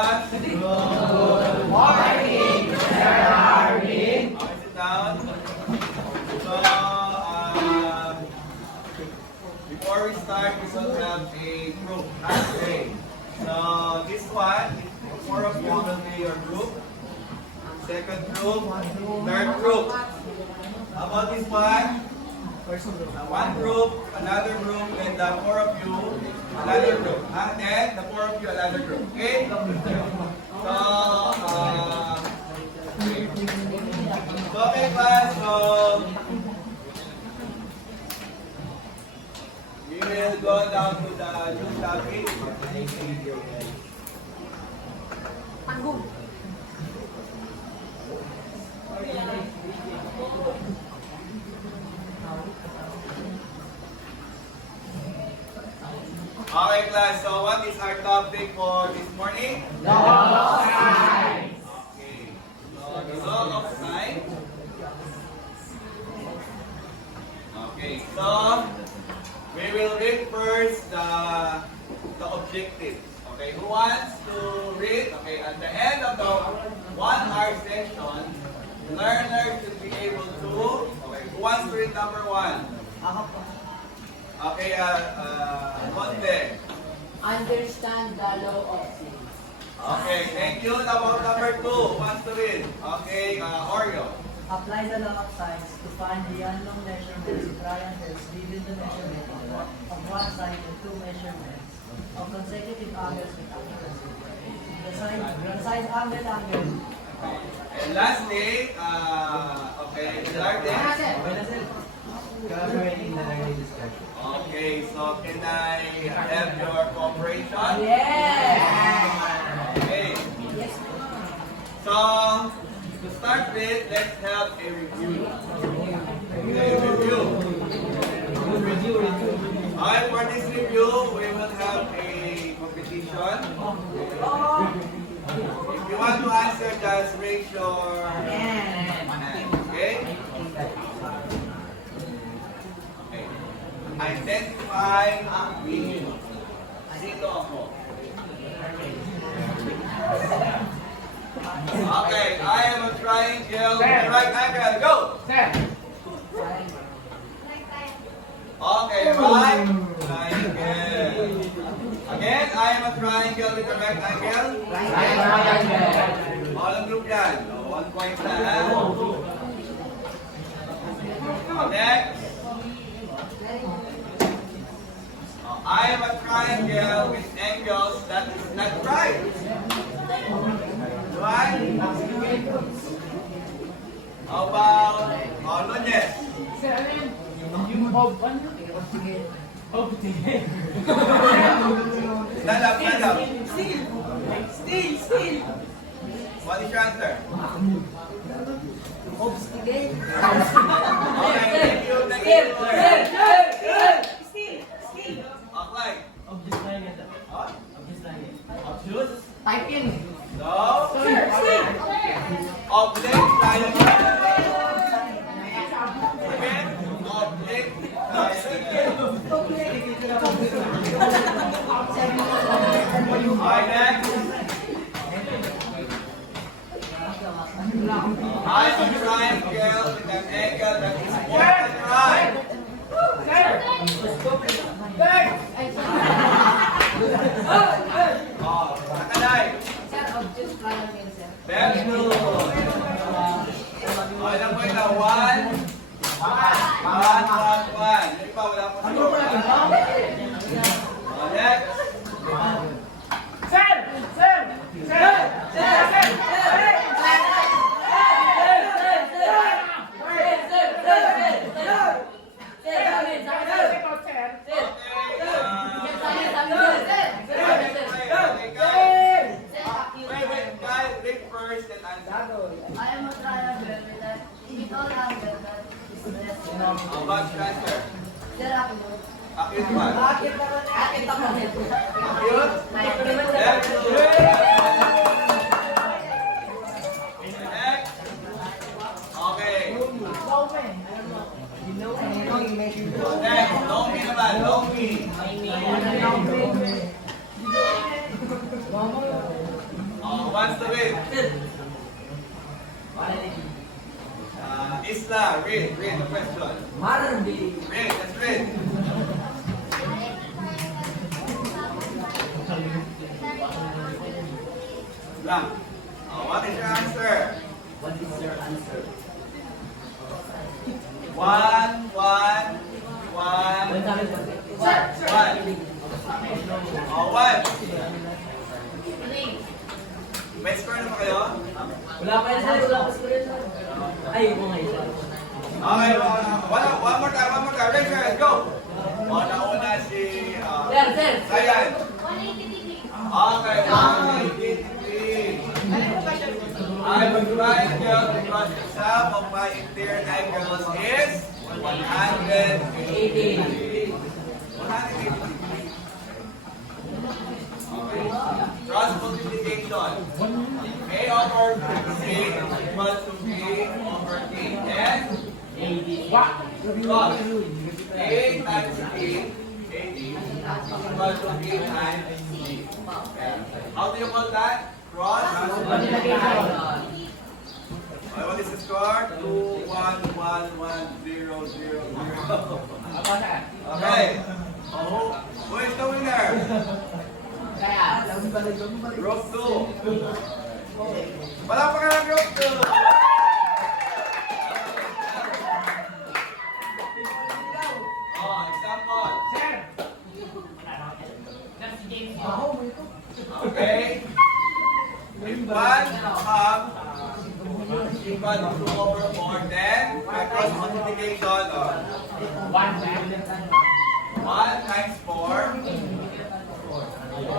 class? Good morning, Sir Arvin. Okay, sit down. So, before we start, we will have a group. Okay. So, this one, four of you will be your group. Second group, third group. How about this one? One group, another group, and the four of you, another group. And then the four of you, another group. Okay? So, okay class, so we will go down to the new topic. Okay class, so what is our topic for this morning? Log of signs. Okay, so the log of signs. Okay, so we will read first the objectives. Okay, who wants to read? Okay, at the end of the 1 hour session, learners should be able to. Okay, who wants to read number 1? Okay, Monte. Understand the law of sin. Okay, thank you. About number 2, who wants to read? Okay, Oreo. Apply the law of signs to find the unknown measurements, triangles given the measurement of one side and two measurements of consecutive angles with accuracy. The side angle. And lastly, okay, Larden. Okay, so can I have your cooperation? Yes. Okay. So, to start with, let's have a review. Okay, review. Okay, for this review, we will have a competition. If you want to answer, just raise your hand. Okay? Identify me. Sino ako? Okay, I am a triangle with a right angle. Go! Okay, right triangle. Again, I am a triangle with a right angle. All ang group yan. 1 point na. Next. I am a triangle with angles that is not right. Right? How about Nunez? Stand up, stand up. Still. What is your answer? Obstigate. Okay, thank you, thank you. Still. Apply. Huh? Type in. No. Still. Oblique triangle. Again, oblique triangle. Alright, next. I am a triangle with an angle that is more than right. Oh, nakalay. Sir, object triangle, sir. Very good. Oh, ilang point na? 1. 1. Hindi pa, wala pa score. Oh, next. I am a triangle with an equal angle that is less than How about transfer? Akit ba? Akit ako. Akit? Next. Okay. Next. Longi naman. Longi. wants to read? Isla, read the question. Mardi. Read, let's read. Blank. What is your answer? What is your answer? One. One. May score na ba kayo? Wala pa yan, sir. Wala pa score yan, sir. Ay, ito nga isa. Okay, one more time. Raise your hand, go! Una si... Sir, sir. Sayan. 180 Okay, 183. Ay, mag-Brian girls, because the sum of my interior angles is 180. 180. Okay. Cross multiplication. A over C equals to B over T. Then, cross. A times B, AD, equals to B times C. How do you call that? Cross multiplication. What is the score? 2, 1, 1, 1, 0, 0, 0. Okay. Who is the winner? Group 2. Wala pa ka ng group 2. Oh, example. Okay. If 1 half equal to 2 over 4, then by cross multiplication of 1 times 4 equals 1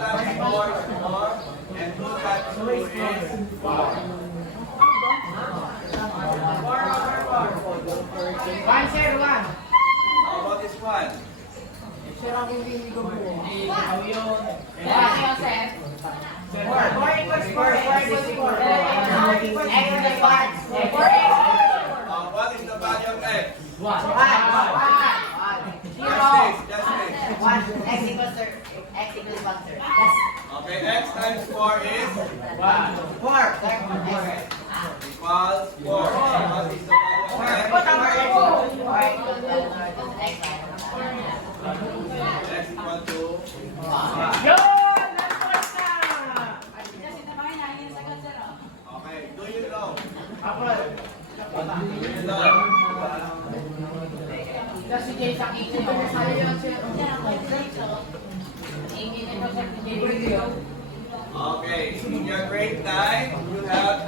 times 4 is 4 and 2 times 2 is 4. 1, sir, 1. How about this one? Sir, ang hindi ko po. Ano, sir? 4 equals 4. 4 equals 4. X equals 1. 4 What is the value of x? 1. Just this. 1. X equals 1, sir. Yes. Okay, x times 4 is 4. equals 4. What is the value of x? X equal to 1. Okay, do you know? Do you know? Kasi Jay, sakit ko na sa'yo yun, sir. Okay, in your grade 9, you have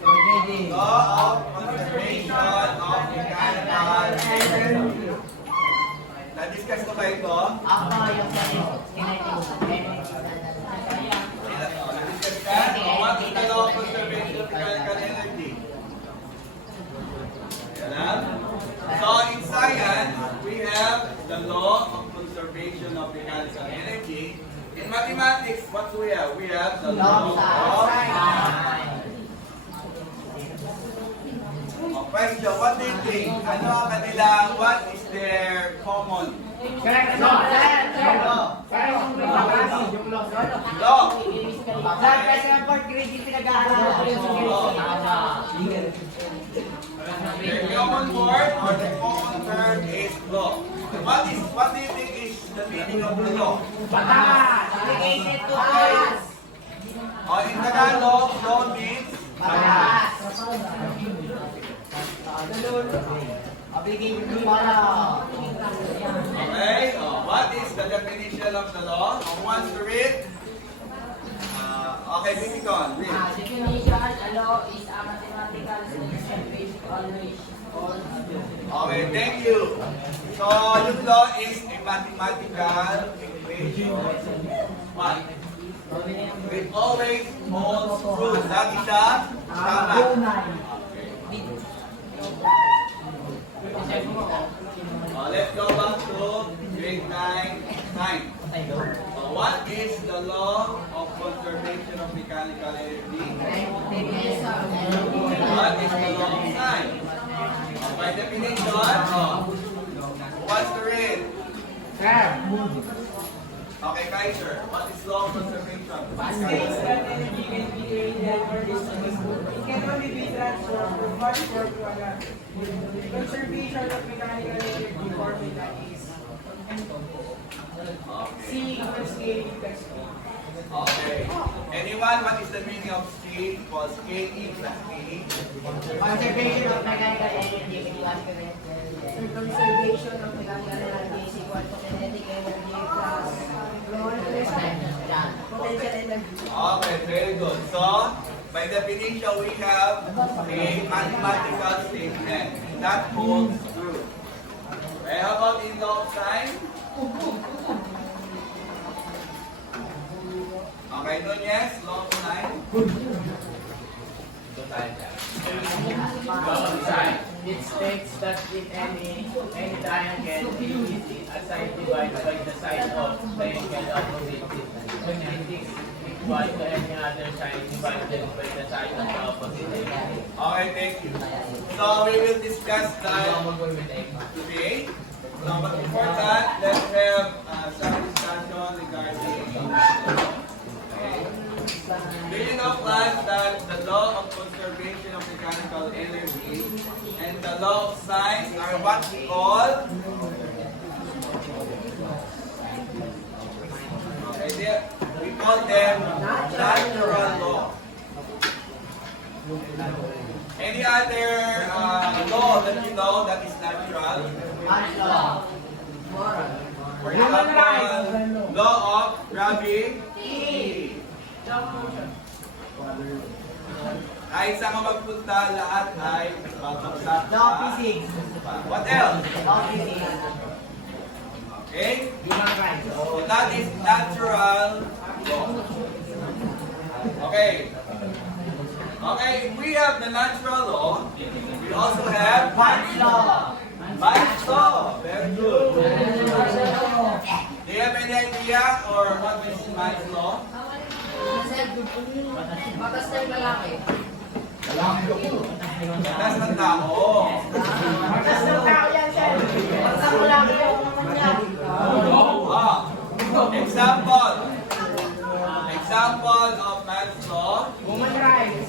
the law of conservation of mechanical energy. Na-discuss ko ba ito? Na-discuss ka? What is the law of conservation of mechanical energy? Yan. So in science, we have the law of conservation of mechanical energy. In mathematics, what do we have? We have the law of science. Question, what do you think? Ano ang kanilang, what is their common? Law. The common word or the common term is law. What do you think is the meaning of the law? In Tagalog, law means okay. What is the definition of the law? Who wants to read? Okay, Bimicon, read. Definition, a law is a mathematical system based always on Okay, thank you. So, yung law is a mathematical equation. What? It always holds true. Lagi siya tama. Let's go back to grade 9. What is the law of conservation of mechanical energy? What is the law of science? By definition, who wants to read? Okay, Kaiser, what is law of conservation? States that energy can be created or destroyed. It can only be transformed from one form to another. Conservation of mechanical energy formula is C equals K equals P. Okay. Anyone, what is the meaning of C equals KE plus KE? Conservation of mechanical energy equals Conservation of mechanical energy is equal to kinetic energy plus potential energy. Okay, very good. So, by definition, we have a mathematical statement that holds true. Okay, how about in law of sine? Okay, nun yes, law of sine. It states that in any triangle, a side divided by the side of triangle opposite it. When it is equal to any other side divided by the side of the opposite it. Okay, thank you. So, we will discuss that today. So, but before that, let's have some discussion regarding okay. Do you know, class, that the law of conservation of mechanical energy and the law of science are what we call we call them natural law. Any other law that you know that is natural? For example, law of gravity. Kahit saan ka magpunta, lahat ay babagsak. Law of physics. What else? Law of physics. Okay? Human rights. So that is natural law. Okay. Okay, if we have the natural law, we also have Man's law. Man's law. Very good. Do you have any idea or what is Man's law? Batas ng lalaki. Batas ng tao. Batas ng tao yan, sir. Batas ng lalaki yung naman yan. Example. Example of Man's law. Human rights.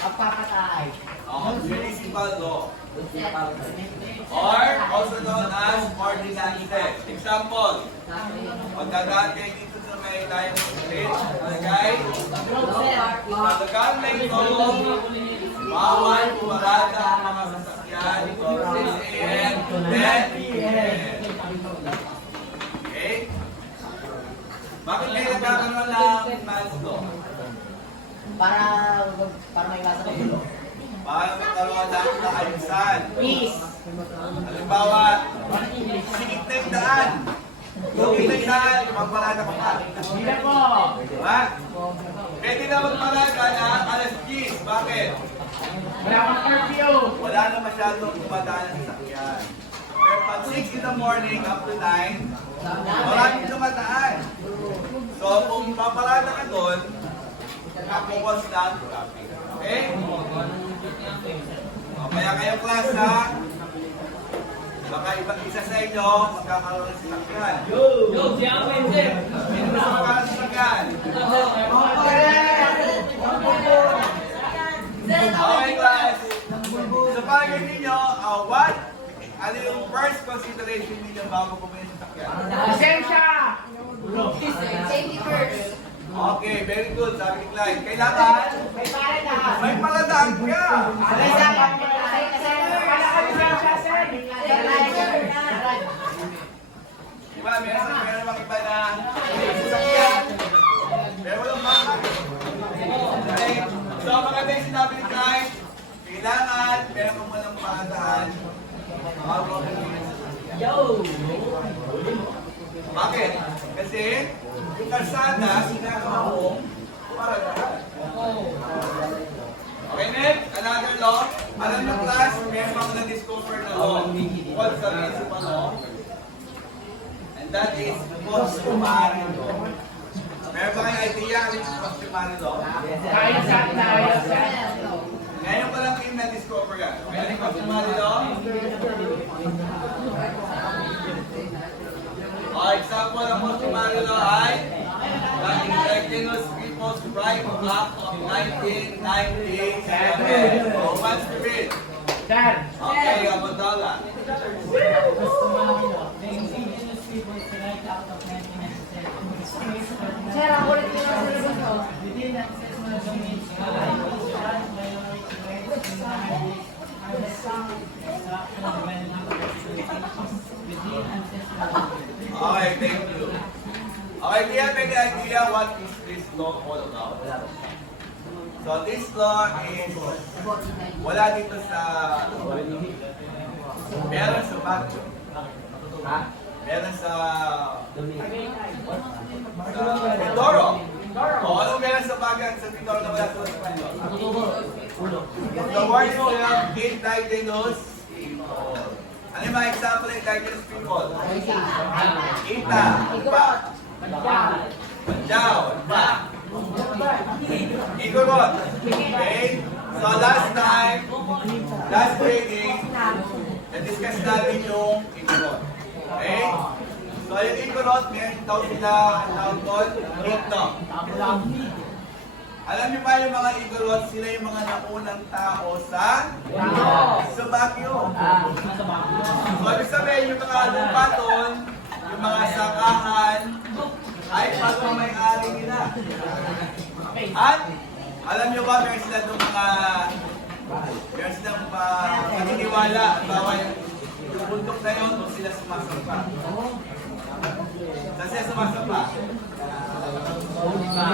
Pagpapatay. Municipal law. Or also known as ordinances. Example. Pagdadaan kayo dito sa may line of street, nalagay, pagdagaan may ito, bawal pumarada ang mga sasakyan from 6 a.m. to 10 p.m. Okay? Bakit kayo nagkakaroon ng Man's law? Para may iwasan ng gulo. Para magkaroon ng kaayusan. Peace. Halimbawa, sikit na yung daan. Yung may daan, magparada ka pa. Hindi po. Diba? Pwede na magparada na alas 10. Bakit? Wala kang curfew. Wala na masyadong dumadaan ng sasakyan. Pero pag 6 in the morning up to 9, maraming dumadaan. So kung paparada ka doon, nakapokus lang traffic. Okay? O, kaya kayo class ha, baka ibang isa sa inyo magkakaroon ng sasakyan. Sino gusto magkakaroon ng sasakyan? Okay class. Sa bagay ninyo, ano yung first consideration ninyo bago pumunta sa sasakyan? Lisensya. Safety first. Okay, very good. Sabi ni Clyde. Kailangan May parada. may paladaan ka. May sapat. Wala ka lisensya, sir. Diba, meron namang iba na may sasakyan. Pero walang baka. Okay? So, maganda yung sinabi ni Clyde. Kailangan meron ka munang paladaan. Bago pumunta sa sasakyan. Bakit? Kasi yung kalsada, sinakahong para lahat. Okay, next, another law. Alam ng class, meron ako na-discover na law. What's the principal law? And that is customary law. Meron ba kayong idea ano yung customary law? Tayo sa tayo, sir. Ngayon ko lang yung na-discover yan. Meron yung customary law? Act of 1997. Who wants to read? Sir. Okay, Abadala. The indigenous people select out of 1997. Sir, ang kulit nyo ng syllabus mo. Within the ancestral domains, trans minority rights in the harvesting, extraction, development, and exploitation within ancestral domains. Okay, thank you. Okay, do you have any idea what is this law all about? So this law is, wala dito sa, meron sa Baguio. Meron sa Mindoro. O, ano meron sa Baguio sa Mindoro na wala sa Baguio? The word is indigenous people. Ano yung mga example ng indigenous people? Ita, Iba, Panjaw, Iba, Igorot. Okay? So last training, na-discuss natin yung Igorot. Okay? So yung Igorot, meron daw sila tawag doon, Igno. Alam niyo ba yung mga Igorot, sila yung mga naunang tao sa Baguio. So ibig sabihin, yung mga lupa doon, yung mga sakahan, ay pagmamayari nila. At alam niyo ba, meron sila itong meron silang paniniwala at bawal yung bundok na yun kung sila sumasampa. Saan sila sumasampa? Sa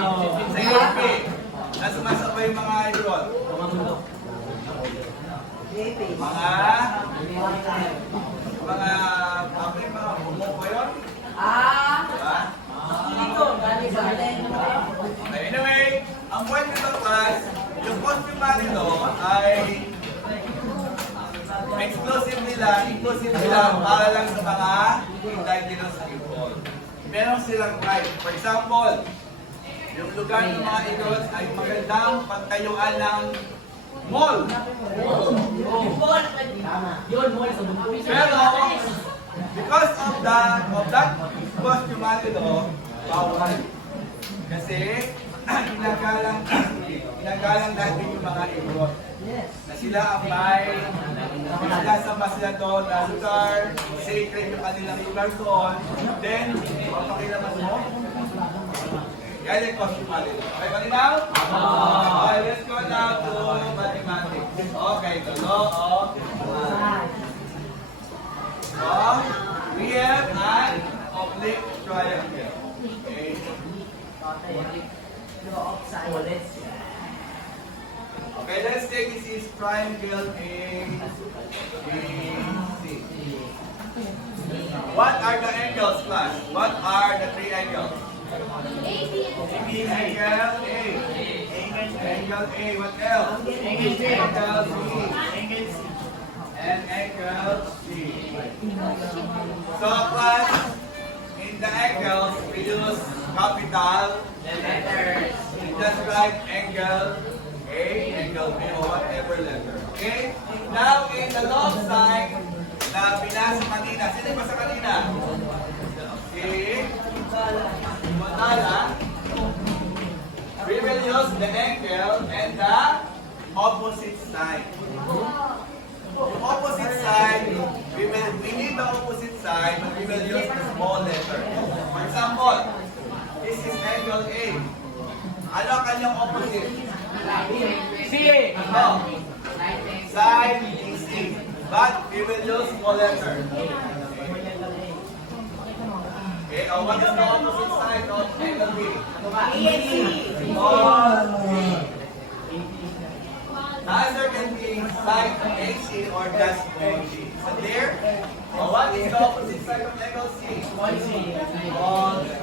UP. Na sumasampa yung mga idol. Mga bumo ba yun? Diba? Anyway, ang point nito class, yung customary law ay inclusive nila para lang sa mga indigenous people. Meron silang right. For example, yung lugar ng mga idol ay magandang pagtayuan ng mall. Pero, because of that customary law, bawal. Kasi, ginagalang natin yung mga Igorot. Na sila ang sinasama sila doon na lugar, sacred yung kanilang lugar doon. Then, papakilaman mo. Yan yung customary law. Okay, malinaw? Okay, let's go now to mathematics. Okay, the law of we have an oblique triangle. Okay. Okay, let's say this is triangle ABC. What are the angles, class? What are the three angles? Angle A. Angle A. What else? Angle C. And angle C. So, class, in the angles, we use capital letters. Just write angle A, angle B, or whatever letter. Okay? Now, in the long side, na binasa kanina. Sino ba sa kanina? Okay. Matala. We will use the angle and the opposite side. The opposite side, we need the opposite side, but we will use the small letter. For example, this is angle A. Ano ang kanyang opposite? C. No. Side is C. But we will use small letter. Okay, what is the opposite side of angle B? Answer can be side AC or just AC. So there, what is the opposite side of angle C? All C.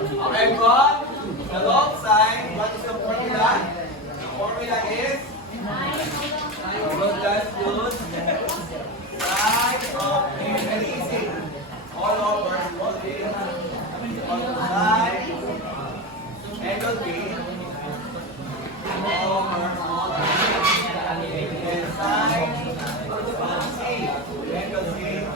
Okay, from the long side, what is the formula? The formula is we will just use side of A. Very easy. All over small B. Side angle B. All over small B. And side C. Angle C.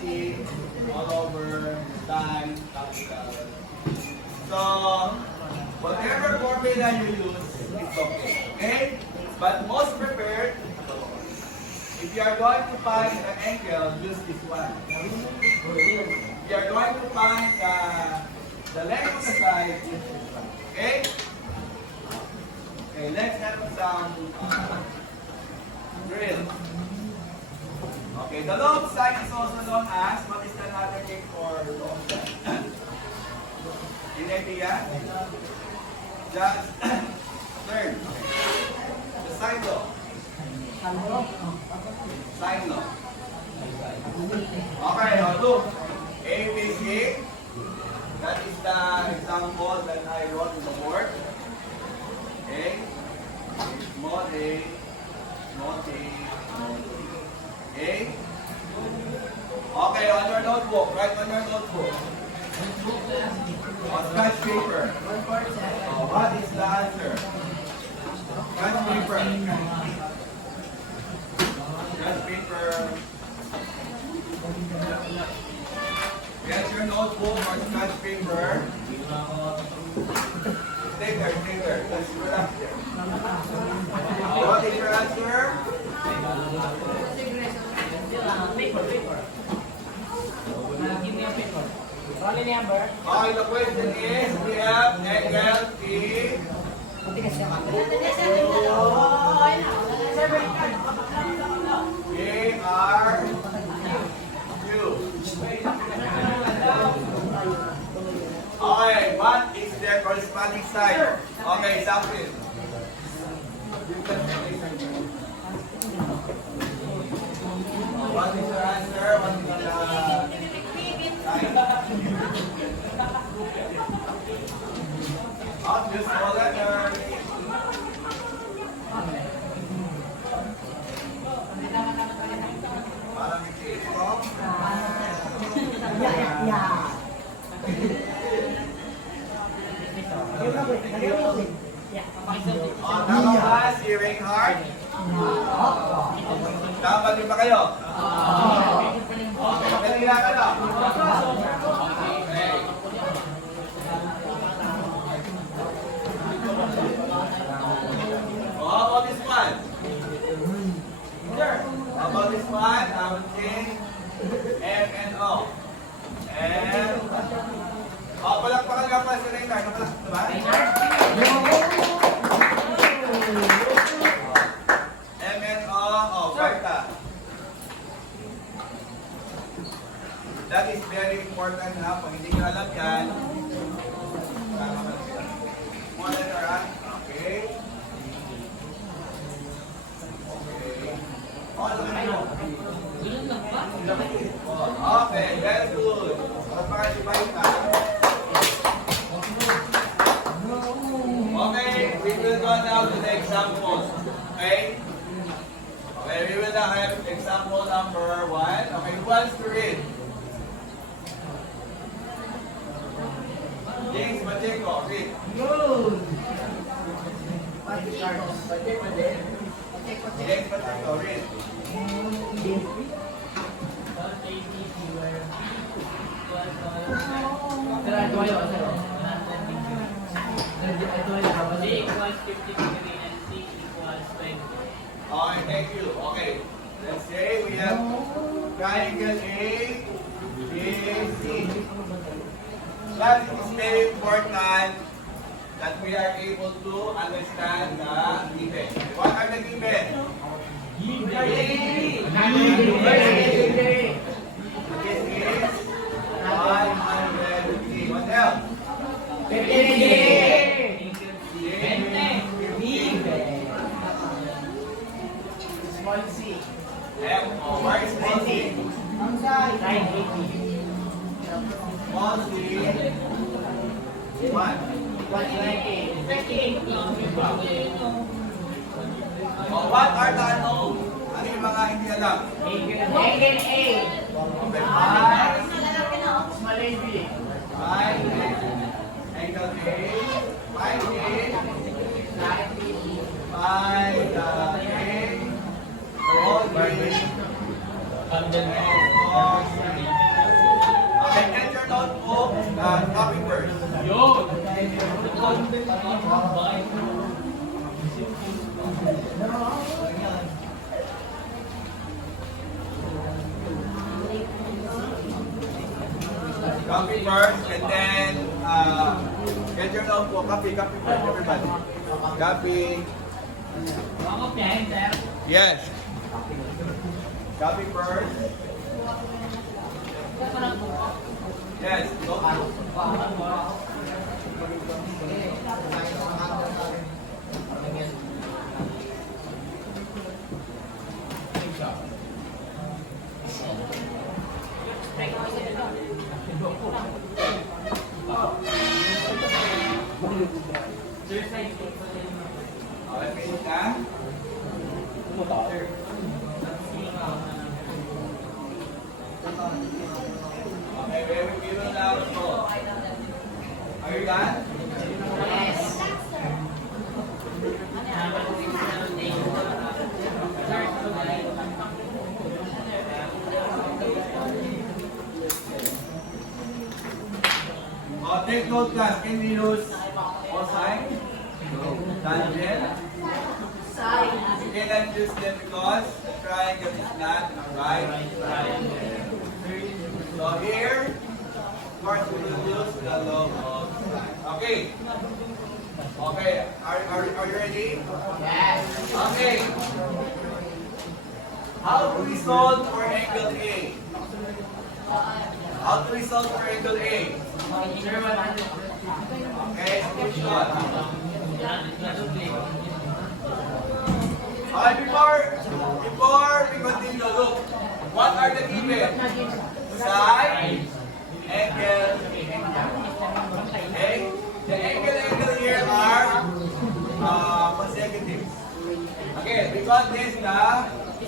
see all over time capital. So, whatever formula you use, it's okay. Okay? But most preferred, if you are going to find the angle, use this one. If you are going to find the length of the side, use this one. Okay? Okay, let's have some drill. Okay, the lobe side is also known as, what is another name for lobe side? Any idea? Just turn. The side lobe. Side lobe. Okay, now look. ABC. That is the example that I wrote in the board. Okay. Small a, small a, small a. Okay? Okay, on your notebook, write on your notebook. On scratch paper. What is the answer? Scratch paper. Scratch paper. Get your notebook or scratch paper. Stay there. Let's relax there. What is your answer? Paper. Give me a paper. Only number. Okay, the question is, we have angle P. Q. Okay, what is their corresponding side? Okay, something. What is your answer? What is the side? Just small letter. Parang ito. Tama ba si Reinhardt? Tama din ba kayo? Okay, kanina ka na. Okay. How about this one? How about this one? I will change M and O. And palakpakan nga pala si Reinhardt. Napalakpak diba? M and O, karta. That is very important ha. Pag hindi nyo alam yan, small letter ha. Okay. Okay, very good. Palakpakan si Baita. Okay, we will go now to the examples. Okay? Okay, we will now have example number 1. Okay, who wants to read? James Pacheco, read. James Pacheco, read. C equals 50 degree and C equals 20. Okay, thank you. Okay, let's say we have triangle A, B, C. But it is very important that we are able to understand the given. What are the given? This is 150. What else? 50. Small C. M, where is small c? Small c. 1. What are the unknown? Ano yung mga hindi alam? Angle A. Okay, 5. Small A B. 5. Angle A. 5A. 5A. 4A. Come then. And 4C. Copy first, and then get your notebook. Copy first, everybody. Copy. Yes. Copy first. Yes. Notebook. Okay, finish na? Okay, we will now go. Are you done? Take note class, can we use all signs? Tangent? You cannot use them because the triangle is not a right triangle. So here, of course, we will use the law of sine. Okay. Okay, are you ready? Yes. Okay. How do we solve for angle A? How do we solve for angle A? Okay, which one? Alright, before we continue, look, what are the given? Sine, angle, okay? The angle here are consecutive. Okay, we got this the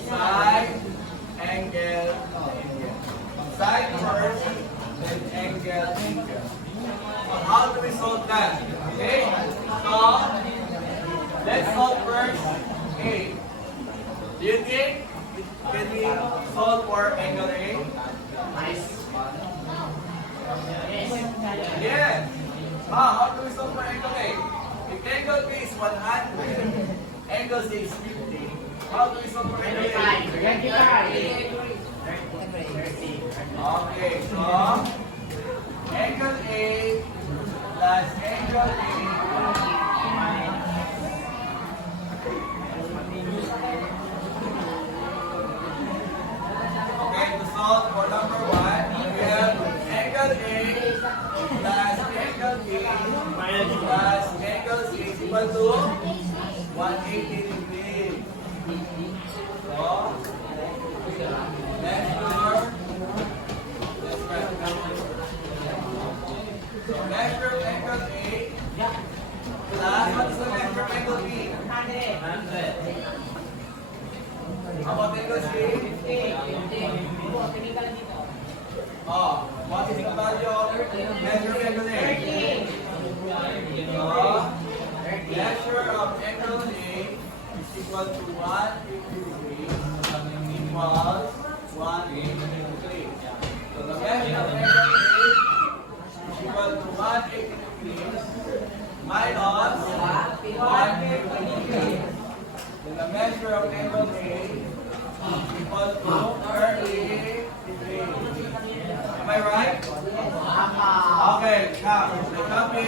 sine, angle. Sine first, then angle. How do we solve that? Okay? So, let's solve first A. Do you think can we solve for angle A? Yes. How do we solve for angle A? If angle A is 100, angle C is 50, how do we solve for angle A? Okay, so angle A plus angle A okay, to solve for number 1, we have angle A plus angle B plus angle C is equal to 180 degrees. So, measure angle A plus what is the measure of angle B? 100. How about angle C? 50. Oh, what is the value of measure of angle A? 30. Measure of angle A is equal to 150 degrees equals 180 degrees. So the measure of angle A equal to 180 degrees minus 150 degrees. Then the measure of angle A equal to 30 degrees. Am I right? Okay, now the copy.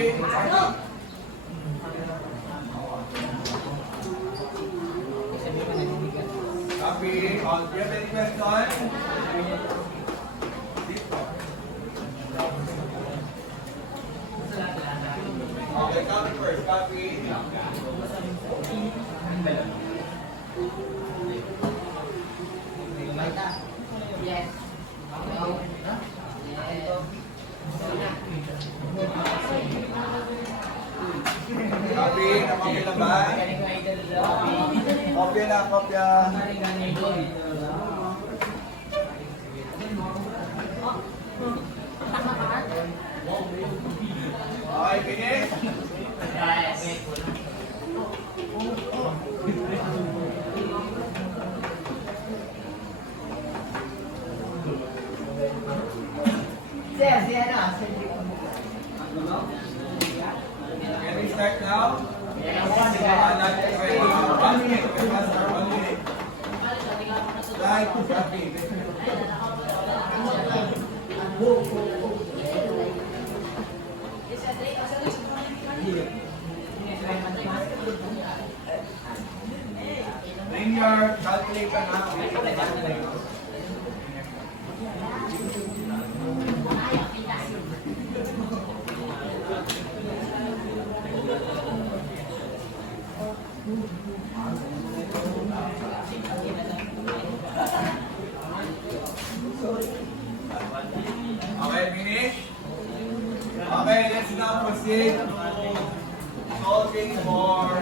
Copy. Do you have any question? Okay, copy first. Copy. Yes. Copy. Nakopya na ba? Kopya na, kopya. Okay, finish? Yes. Can we start now? Yes. 1 minute. We must start 1 minute. Right, copy. proceed to solving for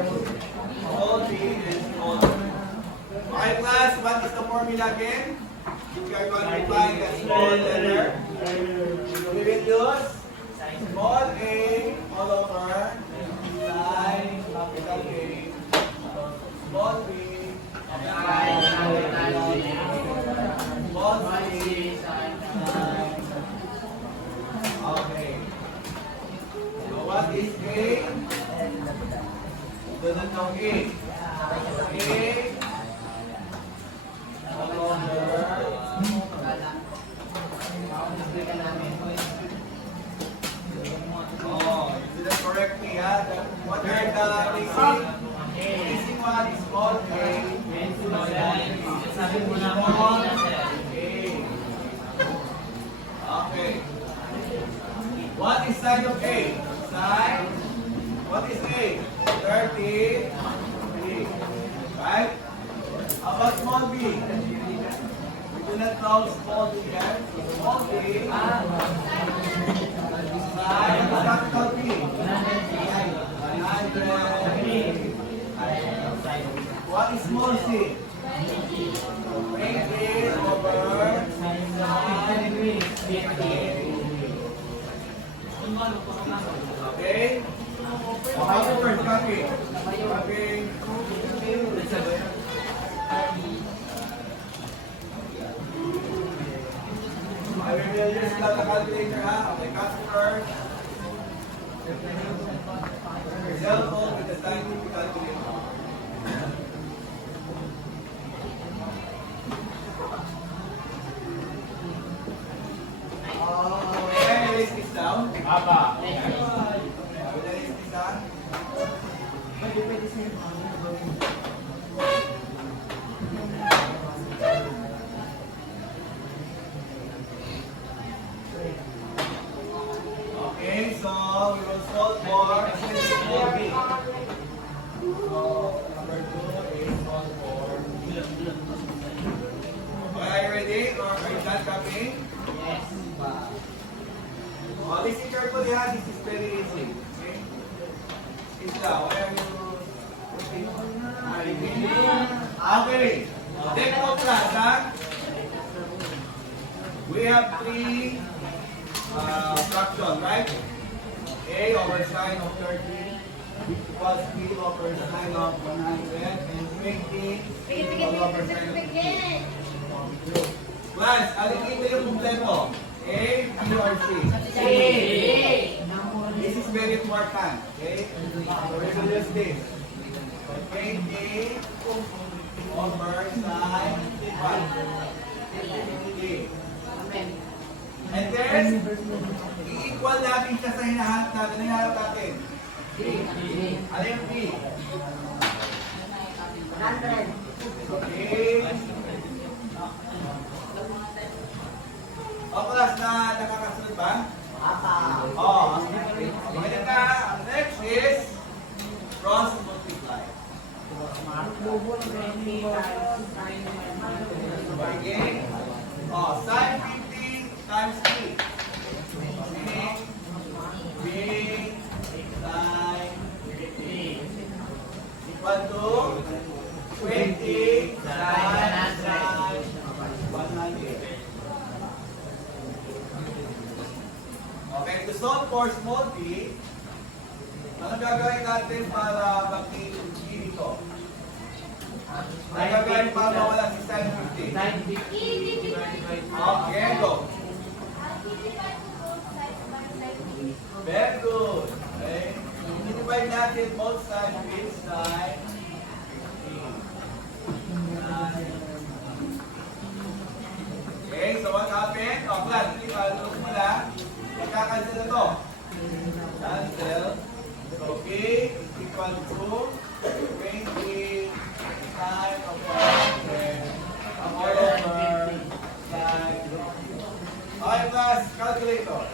small b and small b. Okay, class, what is the formula again? If you are going to find the small letter, we will use small a all over sin capital A, small b, small c, okay. So what is A? Doesn't know A. A all over. Oh, you did it correctly, huh? What are the missing one is small a. Small a. Okay. What is side of A? Side. What is A? 33. Right? How about small b? We do not know small b here. Small b. Side of capital B. 100. What is small c? 20 over sine 50. Okay? Okay, first, copy. Copy. I will use the calculator, ha? Okay, copy first. Cell phone with the scientific calculator. Can you list this down? Papa. Will you list this down? Okay, so we will solve for small b. So number 2 is solve for b. Okay, are you ready? Or are you done copying? Yes. Oh, listen carefully, ha? This is very easy. Okay? Isla, what are you looking? Okay. Take note, class, ha? We have 3 fractions, right? A over sine of 30 equals B over sine of 100 and 20 all over sine of 50. Class, alin ito yung kumpleto? A, B, or C? C. This is very important, okay? So we will use this. 20 over sine 50. And then, i-equal natin siya sa hinahanap natin. Ano hinahanap natin? B. Ano yung B? 100. Okay. O, class, na nakakasunod ba? Oh, okay na. Next is cross multiply. Okay. Oh, sin 50 times 3. Meaning B sin 50 equal to 20 times 100. Okay, to solve for small b, ano gagawin natin para maging g dito? Ano gagawin para mawala si sin 50? Okay, go. Very good. Okay. I-divide natin both sides with sin 50. Okay, so what happened? O, class, look mo lang. Magkakancel na to. Cancel. Okay, is equal to 20 times of 100 over sine. Okay, class, calculator.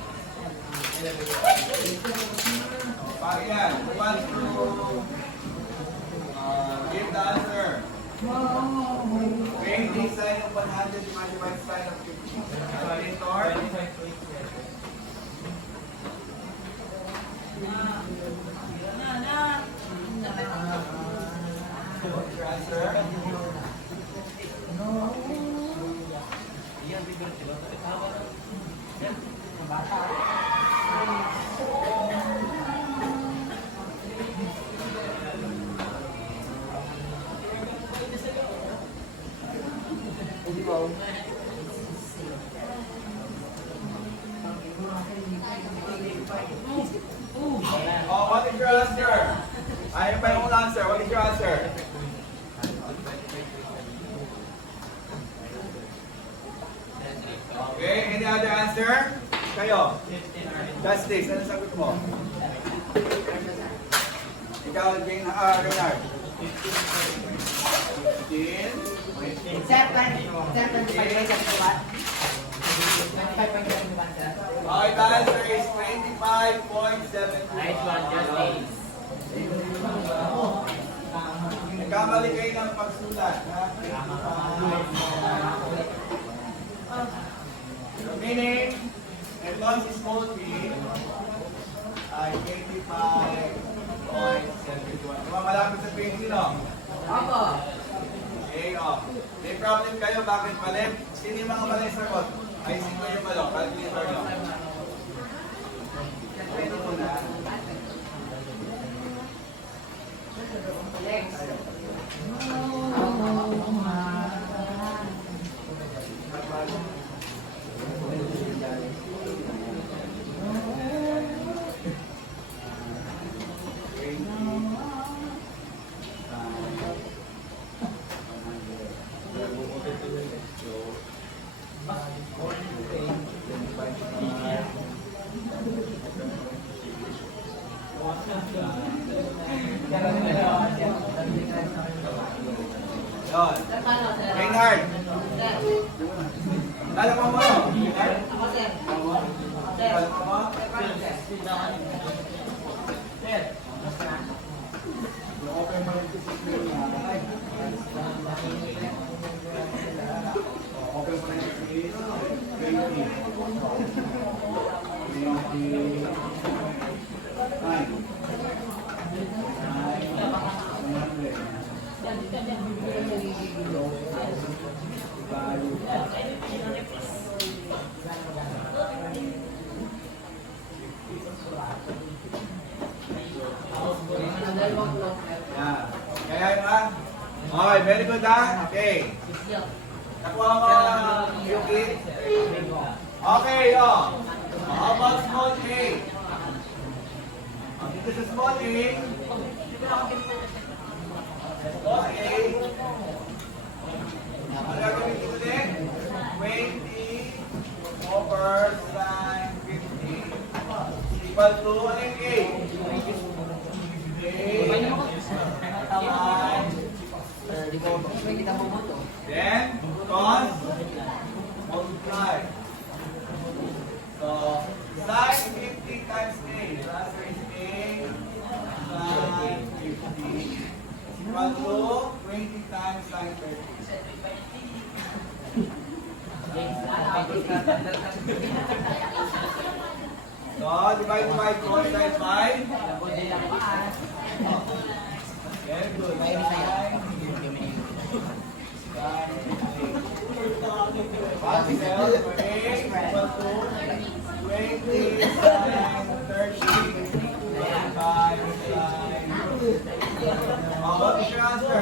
Pag yan, we want to give the answer. 20 sine of 100 divided by sine of 50. Calculator. Kayo. Justice, ano sagot mo? Ikaw, Reynard. 15. Sir, 25 guys at kabat. 25.71 sir. Okay, the answer is 25.72. Nice one, Justice. Nagkamali kayo ng pagsulat. Ha? Meaning, Newton's small p ay 25.71. Malapit sa 20, no? Opo. Okay, oh. May problem kayo, bakit mali? Sino yung mga mali sagot? Ay, sino yung malo? Calculator nyo. Pwede mo na. Next. Yun. Reinhard. Alam mo mo? Reinhard? Ako sir. Alam mo? Open parenthesis, 20. Kaya yun ha? Okay, very good ha? Okay. Nakuha mo yung kit? Okay, oh. How about small a? Dito sa small a, ano gagawin dito din? 20 over sin 50 equal to, ano yung a? Then, cos, multiply. So, sin 50 times a, the answer is a sin 50 equal to 20 times sin 30. So, divide by 4 times 5. Very good. Pascal, A equal to 20 times 30 times sin. What is your answer?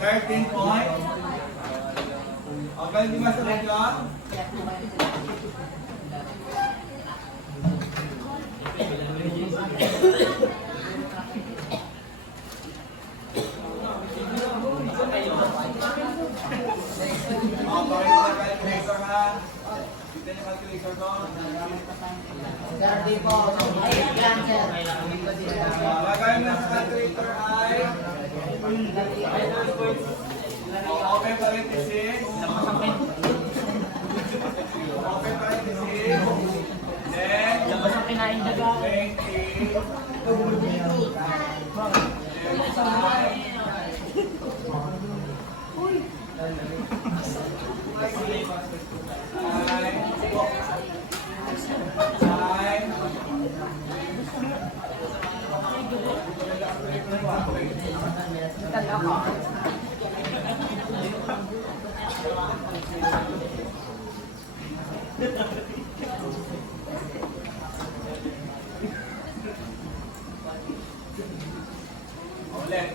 13 points. Okay, di ba sabi ka? Bakit mo na calculator ha? Dito yung calculator ko. Gardi po. Ayan sir. Lagay mo na sa calculator ay open parenthesis. Open parenthesis. Then,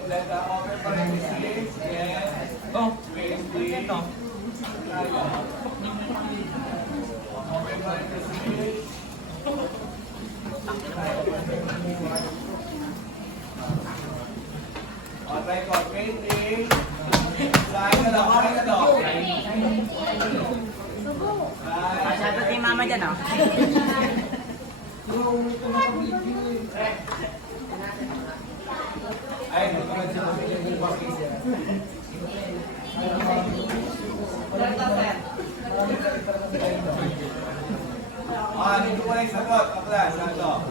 20. Open parenthesis. Then, 20. Open parenthesis. Try ko, 20. Saan ka daw? Saan ka daw? mama dyan, oh. Ay, nagpapagod siya kasi yung bukas kasi. Dito ko na yung sagot, kaklas, ano?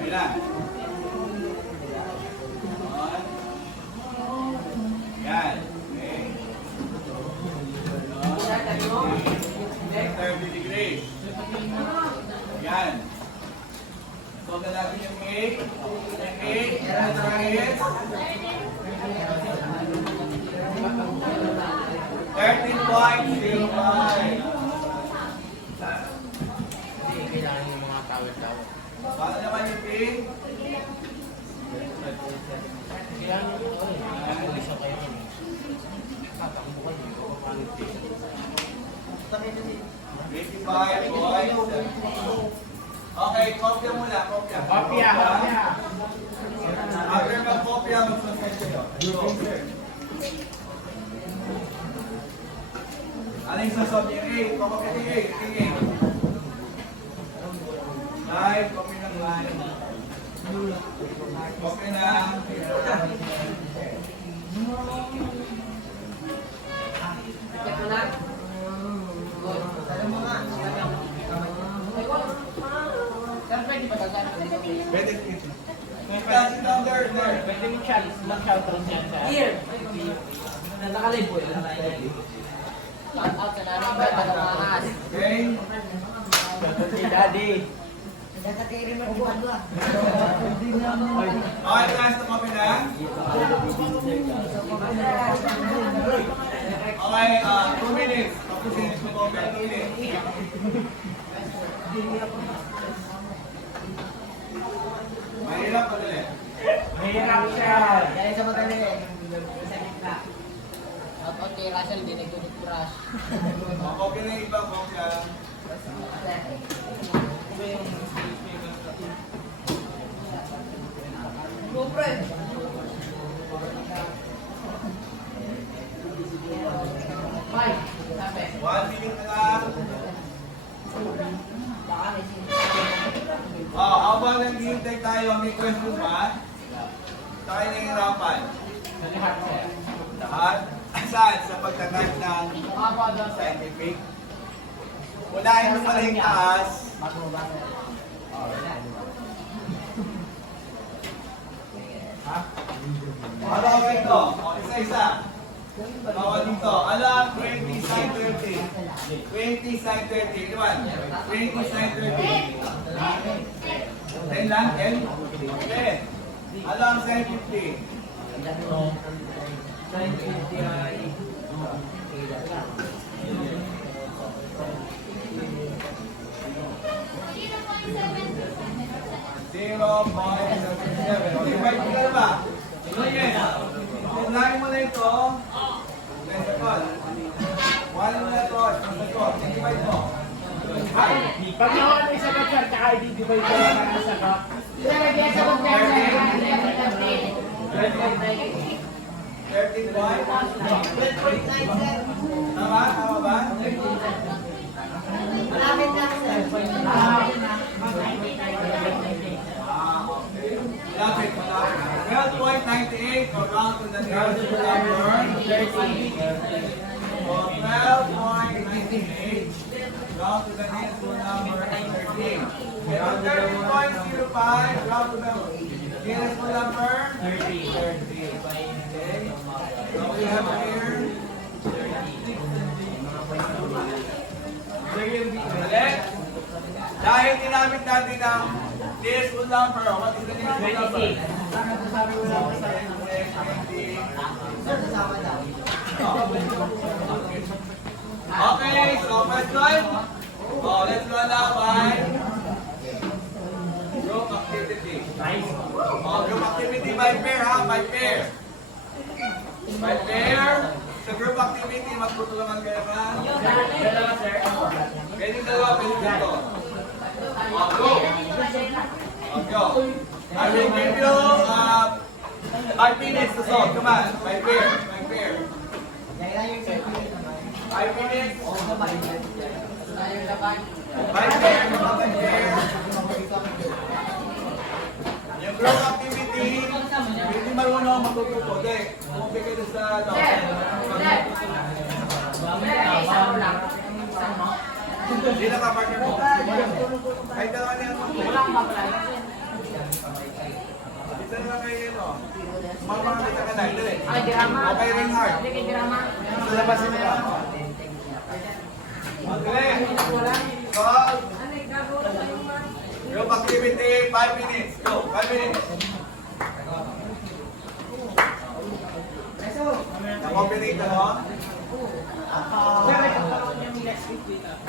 Ayun na. Yan. Okay. 30 degrees. Yan. So, natin yung A. Yung A. Yan ang is 13.05. Kailangan yung mga tawad-tawad. Paano naman yung B? Kailangan yung isa kayo yun. Tatakbukan yun. 25.7. Okay, kopya muna, kopya. Kopya. After mag-kopya, mag-subscribe kayo. Ano yung sasabi yung A? Kopya yung A. Live, kopya ng live. Kopya na. Pwede sit down there. Pwede yung mag-shoutout yan sa... Here. Nakalay po yun. Shout out sa namin ba? Tagamakas. Okay? Si Daddy. Nakatiri mo di ba? Okay, class na kami na. Okay, 2 minutes. Tapos finish mo kami. 2 minutes. Mahirap pa din eh. Mahirap siya. Dahil sa madali. Shout out kay Russell, di nagtututbrush. Okay na yung iba, kopya. Go, friend. Bye. Sabi. 1 minute na lang. Baka may Habang naghihintay tayo, may question ba? Tayo nahihirapan. Sa lahat siya. Lahat? Saan? Sa pagtatype ng scientific? Unahin mo pala yung taas. Ha? Ano ako ito? Isa-isa. Bawal dito. Alam, 20 sine 30. 20 sine 30. Iwan. 20 sine 30. 10 lang? 10? 10. Alam, sine 50. Sine 50 ay... 0.77. Okay, right ka na ba? Yes. Unahin mo na ito. Then second. One mo na ito. Second. Divide mo. Pag nakuha mo yung sagot siya, tsaka i-divide ko yung parang sagot. 13 point. Tama? Tama ba? Malapit na, sir. Okay. Malapit, malapit. 12.98 or round to the nearest number. 13. So 12.98 round to the nearest number 13. Pero 13.05 round to the nearest number 30. Okay. So we have here 30. Ulit. Dahil ginamit natin ang nearest number, what is the nearest number? 20. Okay, so first one. Oh, let's go now by group activity. Oh, group activity by pair, ha? By pair. By pair. Sa group activity, magtutulungan kayo na. Dalawa, sir. Pwedeng dalawa, pwedeng dito. Go! Go! I will give you 5 minutes to solve. Come on, by pair, by pair. 5 minutes. By pair, by pair. Yung group activity, hindi marunong matututo. Hindi, umupin kayo sa ano. Hindi na ka-partner mo. Kahit dalawa na yan mo. Isa na lang kayo no. Mamamita ka na. Dali. Okay ring hard. Sa labasin nila. Okay. Solve. Group activity, 5 minutes. Go, 5 minutes. Na-complete na no?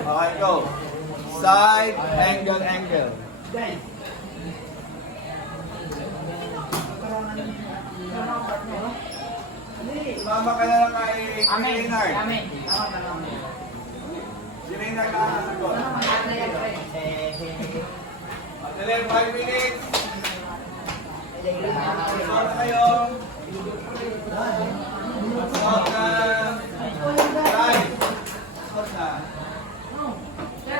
Okay, go. Side, angle, angle. Mama ka na lang kay Reynard. Si Reynard na ang nasagot. Dali, 5 minutes. Saan na kayo? Saan na? Side. Saan na? Kaya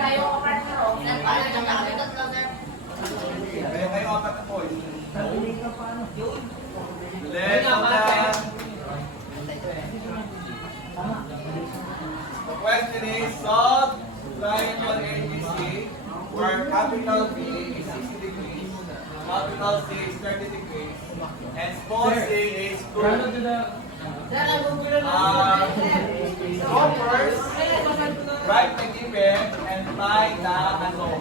kayo apat na boys. Dali, saan na? The question is, solve triangle ABC where capital B is 60 degrees, capital C is 30 degrees, and small c is 2. So first, write the given and find the ano.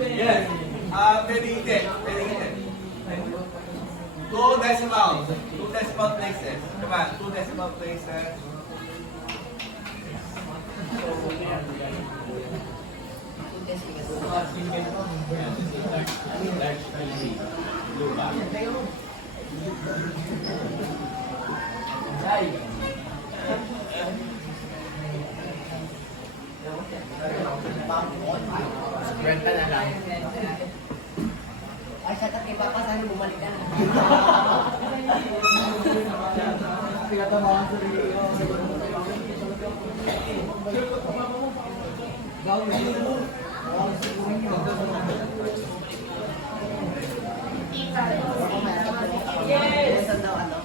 Yes. Pwede hitin. Pwede hitin. 2 decimals. 2 decimal places. Come on, 2 decimal places. Kwenta na lang. Ay, sa tabi pa pa, sana bumalik ka na. Yes! Ano?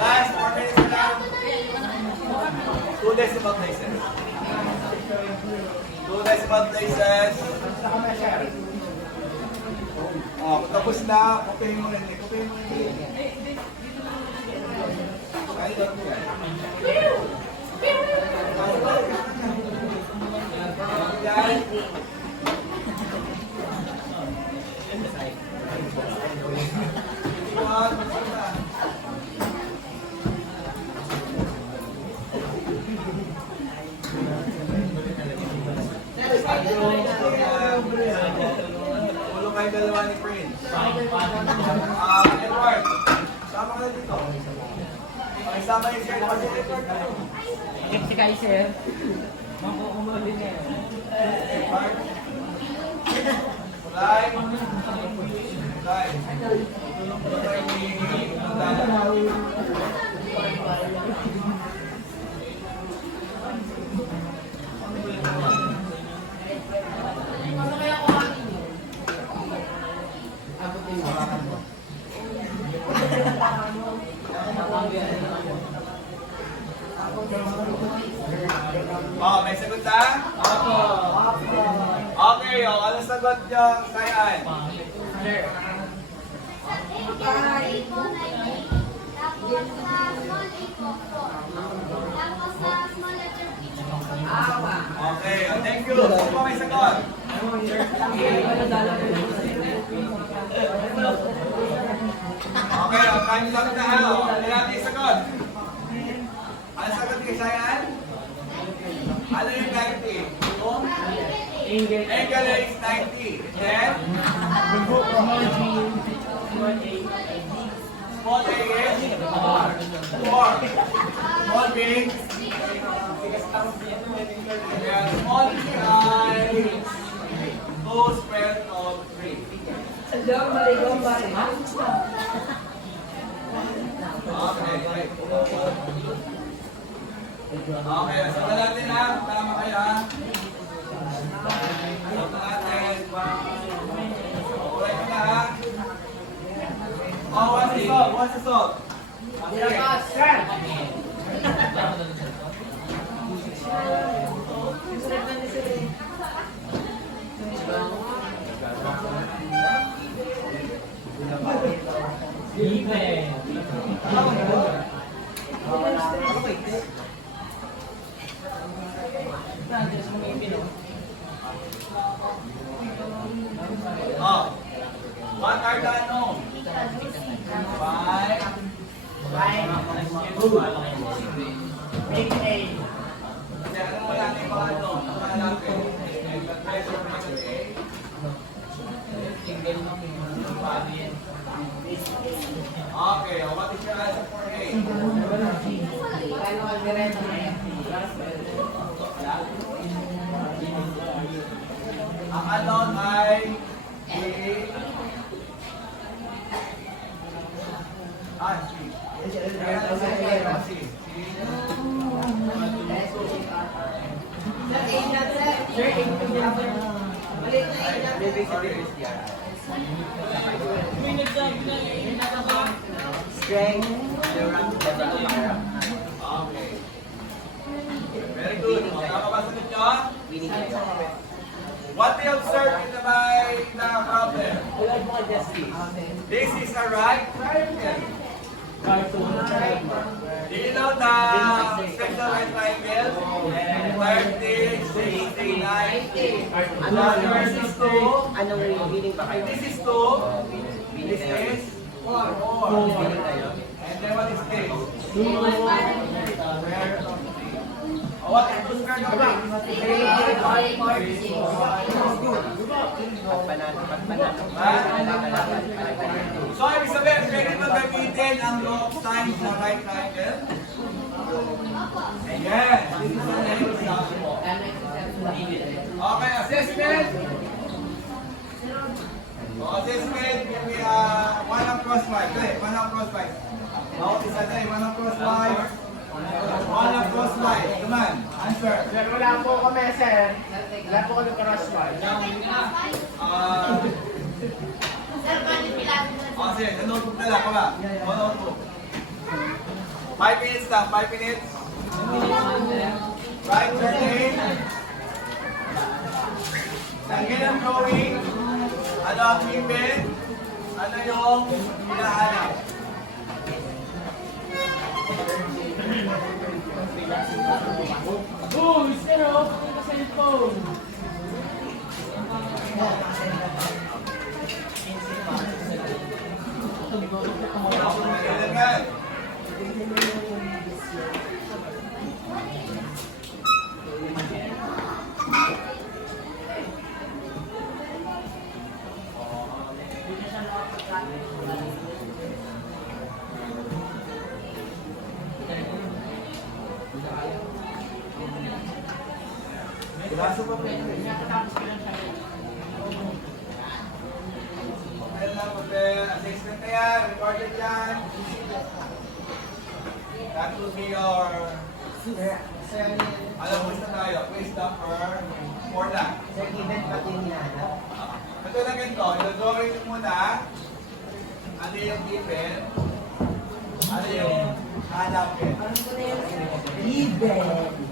Last 4 minutes now. 2 decimal places. 2 decimal places. Oh, tapos na. Kupihin mo rin. Kupihin mo rin. Ay, don't do that. Yan. Yan. Tulong kayo dalawa ni Prince. Edward, sama ka na dito. Pakisama yung shirt mo si Edward. Si Kaiser. Makukumuli niya. Edward. Live. Live. Tulong kayo ni Dala. Oh, may sagot na? Opo. Okay, oh, ano sagot niyo, Sayan? Sir. Tapos sa small a po. Tapos sa small letter P. Okay, oh, thank you. Sino pa may sagot? Okay, oh, time sagot na ano? Ano natin yung sagot? Ano sagot kay Sayan? Ano yung 90? Angle Angle A is 90. Then, small g, small a, small a is 4. Small b, and small b ay 2 square of 3. Okay, right. Okay, sabi natin ha. Tama kayo ha. Sabi natin. Okay ka na ha. Oh, what's the salt? What's the salt? Okay. even. Oh. What are the unknown? 5. Big A. Kasi ano mo lang yung mga ano? Ano mga natin? Blood pressure mo sa A. Okay, what is your answer for A? Ang unknown ay A. C. Okay. Very good. O, tama ba sagot nyo? What we observe in the problem? This is a right triangle. Do you know the sectional right triangle? 30, 60, 90. This is 2. Anong meaning ba kayo? This is 2. This is 4. And then what is this? What is 2 squared of 8? So, ibig sabihin, pwede ba gamitin ang law of sine sa right triangle? Yes, this is an example. Okay, assessment. Assessment, maybe one of crosswise. Okay, one of crosswise. Bawat isa tayo, one of crosswise. One of crosswise. Come on, answer. Sir, wala po kami, sir. Wala po kami crosswise. Sige, sa notebook na lang, kama. O notebook. 5 minutes lang, 5 minutes. Right turning. Tanggal ang drawing. Ano ang given? Ano yung hinahanap? Oh, sir, okay ka cellphone. Kailangan. Baso pa rin. Well lang, assessment na yan, recorded yan. That will be your alam mo na tayo, quiz number 4 lang. Sir, given pati yung hinahanap. Ito na ganito, i-drawing nyo muna ano yung given, ano yung hanapin. Given.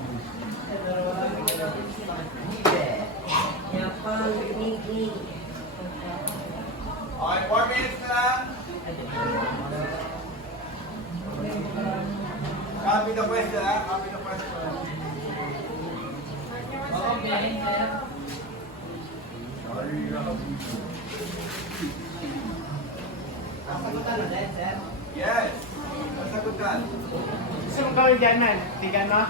Yan pang thinking. Okay, 4 minutes na lang. Copy the question, ha? Copy the question. Nasagutan ulit, sir. Yes. Nasagutan. Gusto mo gawin dyan, man? Tingnan mo.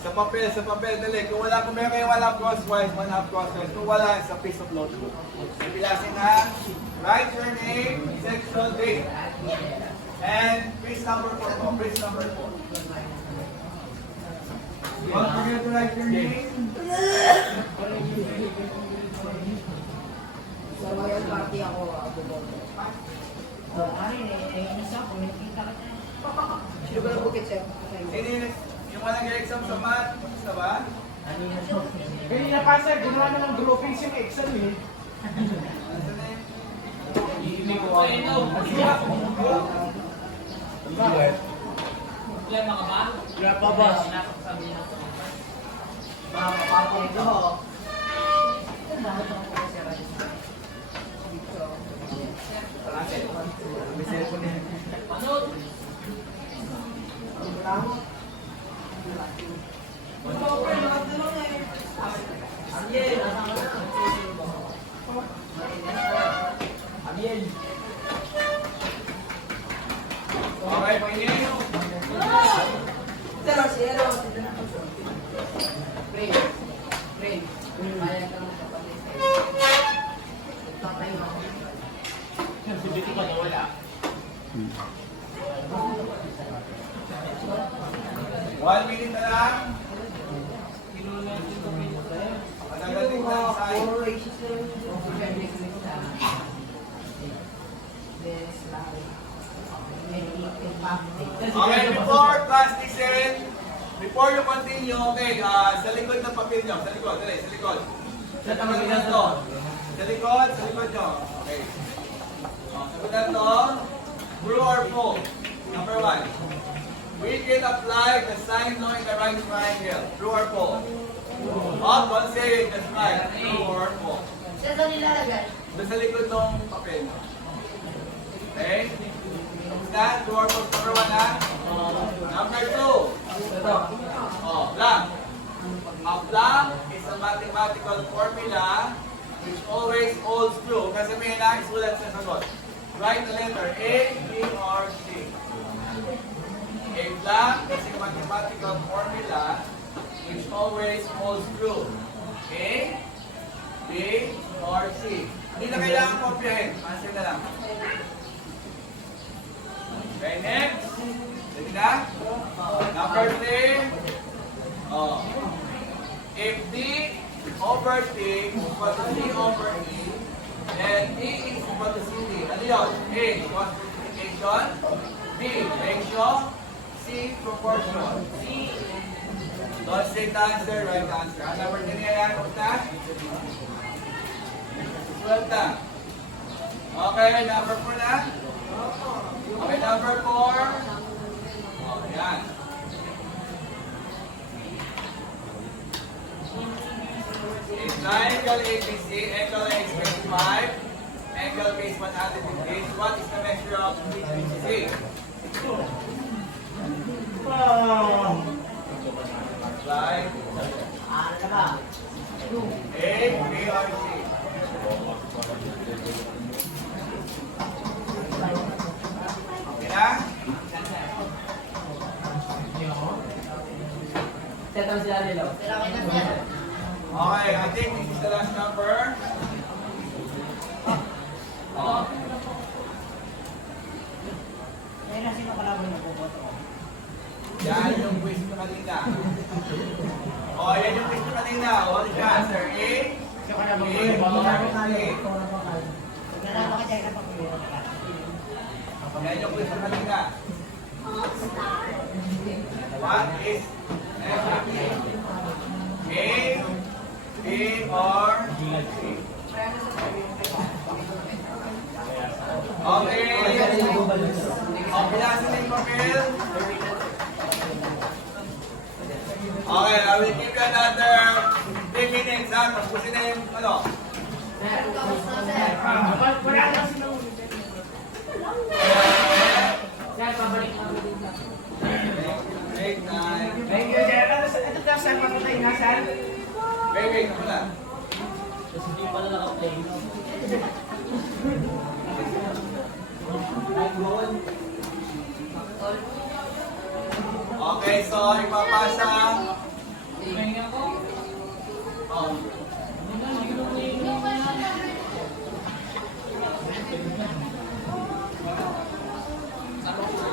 Sa papel, dali. Kung meron kayong one half crosswise, one half crosswise. Kung wala, sa piece of notebook. Pilasin na. Write your name, section date. And page number 4 po. Page number 4. Don't forget to write your name. Sa Royal Party ako, boboto. So, ano naiinis ako, nakikita ka tayo. Sino ba ng bukit, sir? Yung mga nag-exam sa math, basta ba? Kanina pa sir, ginawa na ng groupings yung Excel eh. Ano na yun? Hindi ko kayo. Problema ka ba? Wala pa, boss. Mga kapatid ko. Bakit ako po siya kasi? Dito. May cellphone yan. Ano? Okay, pwede. Pero, zero. Pray. Pray. Kaya ka ng kapatid. Tatay mo. Si Betty ka nawala. 1 minute na lang. Pagkagaling na sa side. Puro racist na yun. Okay, before class listen, before you continue, okay, sa likod ng papel nyo, sa likod, dali, sa likod. Sa likod na to. Sa likod nyo. Okay. Sagutan to, true or false. Number 1. We can apply the sign law in the right triangle. True or false? Oh, don't say it, just right. True or false? Saan doon nilalagay? Doon sa likod ng papel. Okay? That true or false? Number 1 ha? Number 2. Oh, blank. A blank is a mathematical formula which always holds true. Kasi may na isulat sa sagot. Write the letter A, B, or C. A blank is a mathematical formula which always holds true. A, B, or C. Hindi na kailangan kopyahin. Answer na lang. Okay, next. Sige na. Number 3. Oh. If D over T is equal to C over E, then D is equal to CD. Ano yun? A, quantification. B, ratio. C, proportion. Don't say the answer, right answer. Ang number 3 yan, kung na? 12 na. Okay, number 4 na? Okay, number 4. Oh, yan. A triangle ABC, angle A is 25, angle B is 100 degrees. What is the measure of ABC? Right. Ano ka ba? A, B, or C? Okay na? Set ang sila nila. Okay, I think this is the last number. Oh. Kaya na sino kalaban na boboto? Yan yung quiz ko kanina. Oh, yan yung quiz ko kanina. What is the answer? A, B, or C? Nalaman ka dyan na pag-uwi. Yan yung quiz ko kanina. What is A, B, or C? Okay. Pilasin na yung papel. Okay, I will give you another 3 minutes ha. Tapusin na yung ano. Wala na sinunod. Sir, pabalik mo ulit na. 8, 9. Thank you, sir. Ito daw, sir, patutay na, sir. Wait, ako na. Tapos hindi pala naka-play. Ay, Okay, so ipapasa. Oh.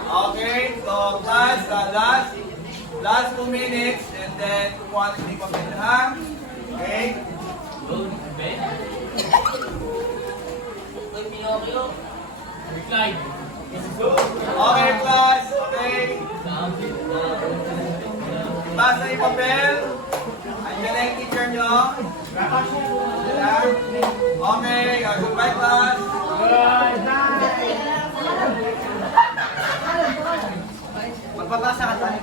Okay, so class, last 2 minutes and then quantity papel ha. Okay? Good, Ben. Good, Pinocchio. Reply. Okay, class. Okay. Pasa yung papel. Andiyan na yung teacher nyo. Okay, goodbye class. Magbabasa ka tayo.